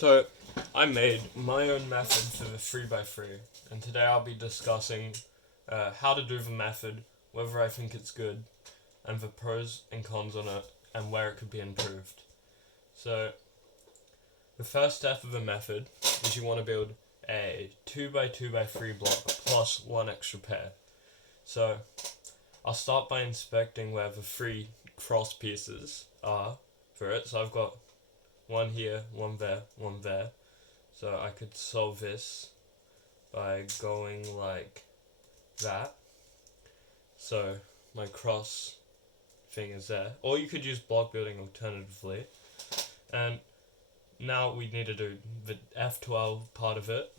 So, I made my own method for the 3x3, and today I'll be discussing how to do the method, whether I think it's good, and the pros and cons on it, and where it could be improved. So, the first step of the method is you want to build a 2x2x3 block plus one extra pair. So, I'll start by inspecting where the three cross pieces are for it. So I've got one here, one there, one there. So I could solve this by going like that. So my cross thing is there. Or you could use block building alternatively. And now we need to do the F12 part of it.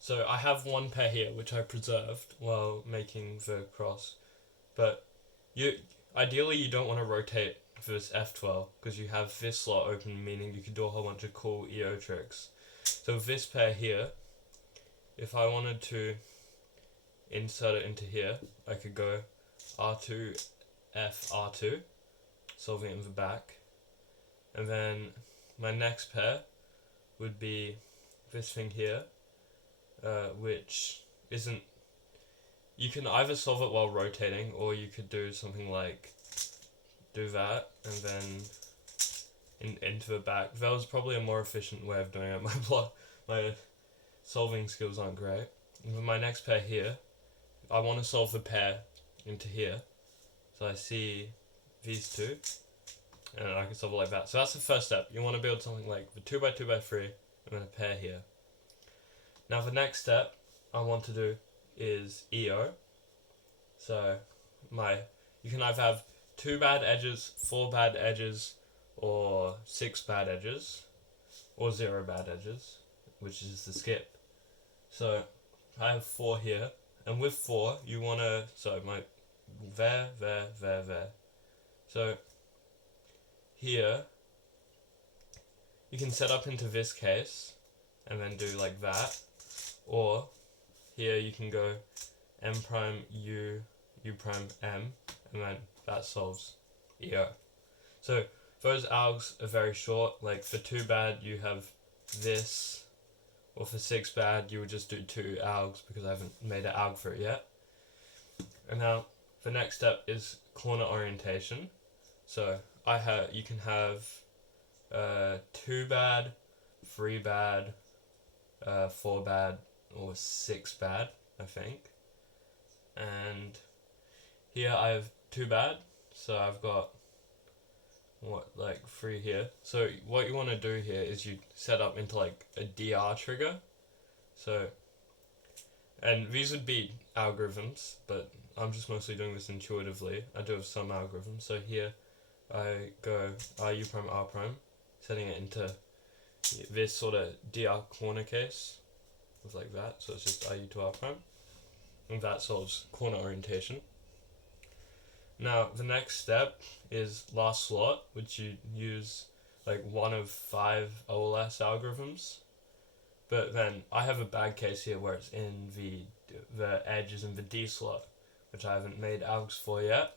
So I have one pair here which I preserved while making the cross, but ideally you don't want to rotate for this F12 because you have this slot open, meaning you can do a whole bunch of cool EO tricks. So this pair here, if I wanted to insert it into here, I could go R2 F R2, solving it in the back, and then my next pair would be this thing here, which isn't. You can either solve it while rotating, or you could do something like do that and then into the back. That was probably a more efficient way of doing it. My solving skills aren't great. And with my next pair here, I want to solve the pair into here. So I see these two, and I can solve it like that. So that's the first step. You want to build something like the 2x2x3 and then a pair here. Now the next step I want to do is EO. So you can either have 2 bad edges, 4 bad edges, or 6 bad edges, or 0 bad edges, which is the skip. So I have 4 here, and with 4 you want to, so my there. So here you can set up into this case and then do like that, or here you can go M prime U, U prime M, and then that solves EO. So those algs are very short. Like for 2 bad you have this, or for 6 bad you would just do 2 algs because I haven't made an alg for it yet. And now the next step is corner orientation. So you can have 2 bad, 3 bad, 4 bad, or 6 bad, I think. And here I have 2 bad, so I've got 3 here. So what you want to do here is you set up into like a DR trigger. So, and these would be algorithms, but I'm just mostly doing this intuitively. I do have some algorithms. So here I go RU prime R prime, setting it into this sort of DR corner case. Like that, so it's just RU to R prime, and that solves corner orientation. Now the next step is last slot, which you use like one of 5 OLS algorithms, but then I have a bad case here where it's in the edge is in the D slot, which I haven't made algs for yet.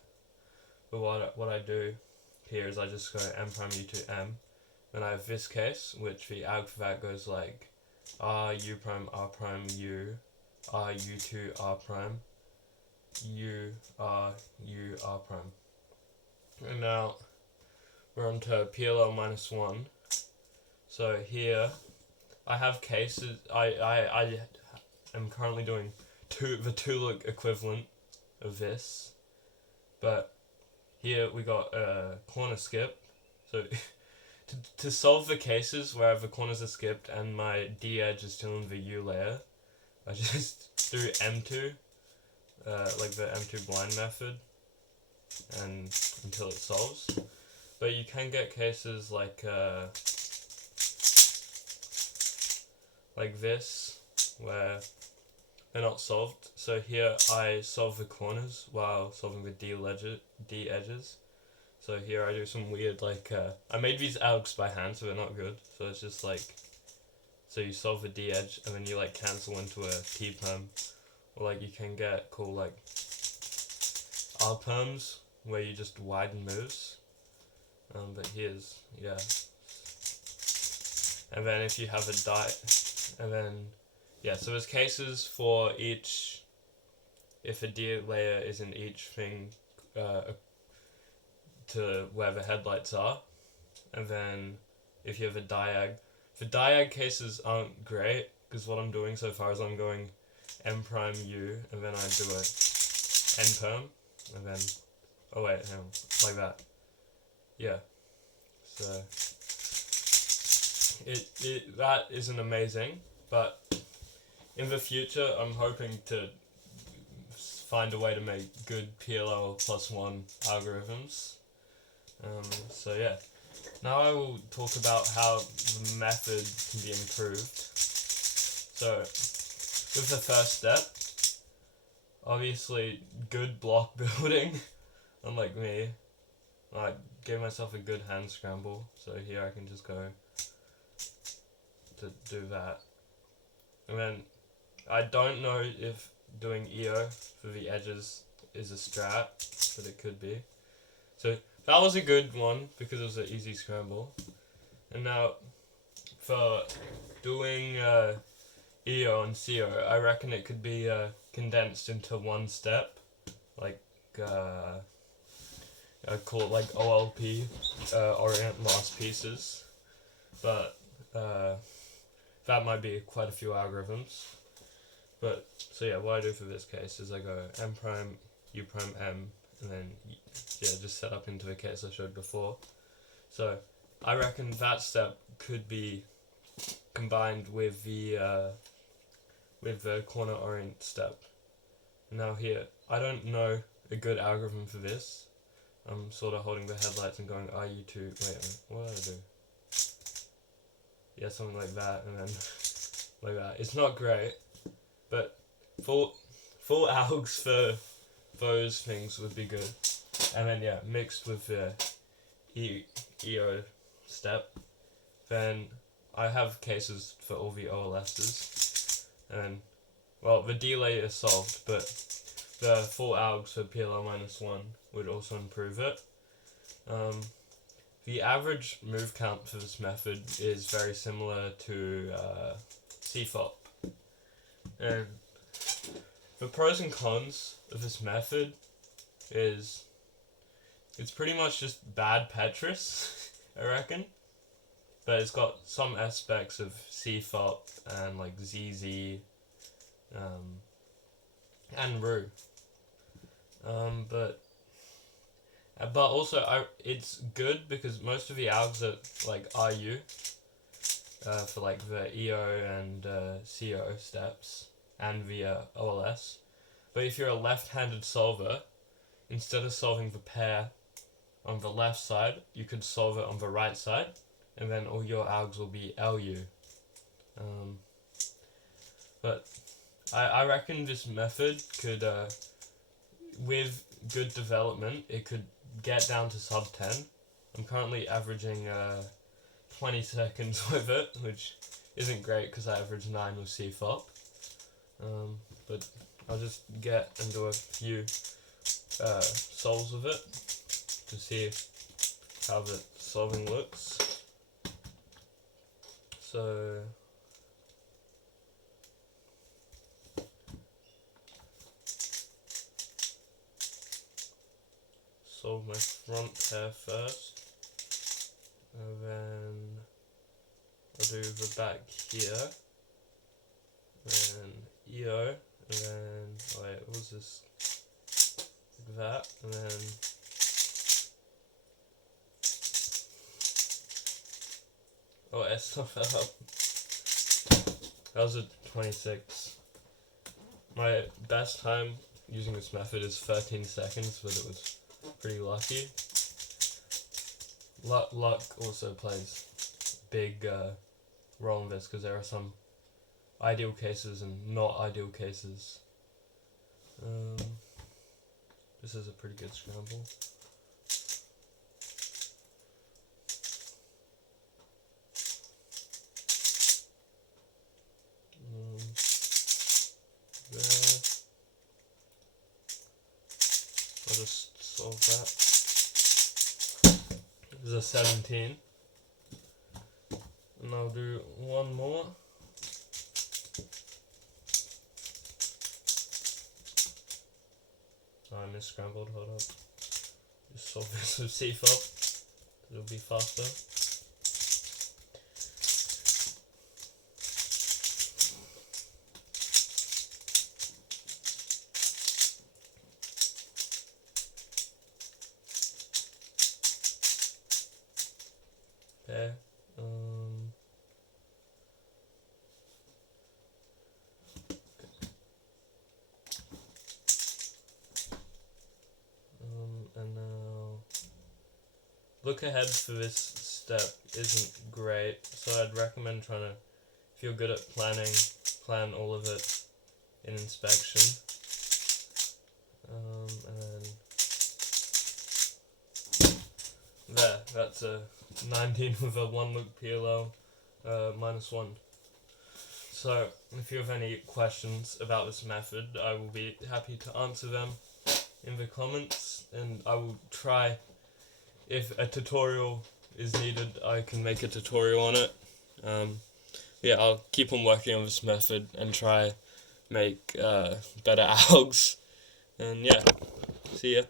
But what I do here is I just go M prime U to M, then I have this case, which the alg for that goes like R U prime R prime U, R U to R prime, U R prime. And now we're on to PLL minus 1. So here I have cases. I am currently doing the two-look equivalent of this, but here we got a corner skip. So to solve the cases where the corners are skipped and my D edge is still in the U layer, I just do M2, like the M2 blind method, and until it solves. But you can get cases like this, where they're not solved. So here I solve the corners while solving the D edges. So here I do some weird I made these algs by hand, so they're not good. So it's just like, so you solve the D edge and then you like cancel into a T perm, or like you can get cool like R perms where you just widen moves. But here's and then if you have a die, and then yeah, so there's cases for each. If a delay is in each thing, to where the headlights are, and then if you have a diag, the diag cases aren't great because what I'm doing so far is I'm going M prime U, and then I do a N perm, and then oh wait, hang on, like that. Yeah, so that isn't amazing, but in the future I'm hoping to find a way to make good PLL +1 algorithms. So yeah, now I will talk about how the method can be improved. So with the first step, obviously good block building, unlike me. I gave myself a good hand scramble, so here I can just go to do that. And then I don't know if doing EO for the edges is a strat, but it could be. So that was a good one because it was an easy scramble. And now for doing EO and CO, I reckon it could be condensed into one step, like I call it like OLP, orient last pieces, but that might be quite a few algorithms. But so yeah, what I do for this case is I go M prime, U prime M, and then yeah, just set up into the case I showed before. So I reckon that step could be combined with the corner orient step. Now here, I don't know a good algorithm for this. I'm sort of holding the headlights and going IU2, wait, what did I do? Yeah, something like that, and then like that. It's not great, but full algs for those things would be good. And then yeah, mixed with the EO step, then I have cases for all the OLSs, and well, the delay is solved, but the full algs for PLL -1 would also improve it. The average move count for this method is very similar to CFOP. And the pros and cons of this method is it's pretty much just bad Petrus, I reckon. But it's got some aspects of CFOP and like ZZ and Ru. But also it's good because most of the algs are like RU for like the EO and CO steps and the OLS. But if you're a left-handed solver, instead of solving the pair on the left side, you could solve it on the right side, and then all your algs will be LU. But I reckon this method could, with good development, it could get down to sub 10. I'm currently averaging 20 seconds with it, which isn't great because I average 9 with CFOP. But I'll just get and do a few solves with it to see how the solving looks. So solve my front pair first, and then I'll do the back here, and EO, and then, oh wait, what was this? Like that, and then oh, S fell up. That was a 26. My best time using this method is 13 seconds, but it was pretty lucky. Luck also plays a big role in this because there are some ideal cases and not ideal cases. This is a pretty good scramble. There. I'll just solve that. This is a 17. And I'll do one more. Oh, I misscrambled, hold up. Just solve this with CFOP. It'll be faster. Okay. And now look ahead for this step isn't great, so I'd recommend trying to, if you're good at planning, plan all of it in inspection. And then there, that's a 19 with a 1 look PLO, -1. So, if you have any questions about this method, I will be happy to answer them in the comments, and I will try, if a tutorial is needed, I can make a tutorial on it. Yeah, I'll keep on working on this method and try make better algs, and yeah, see ya.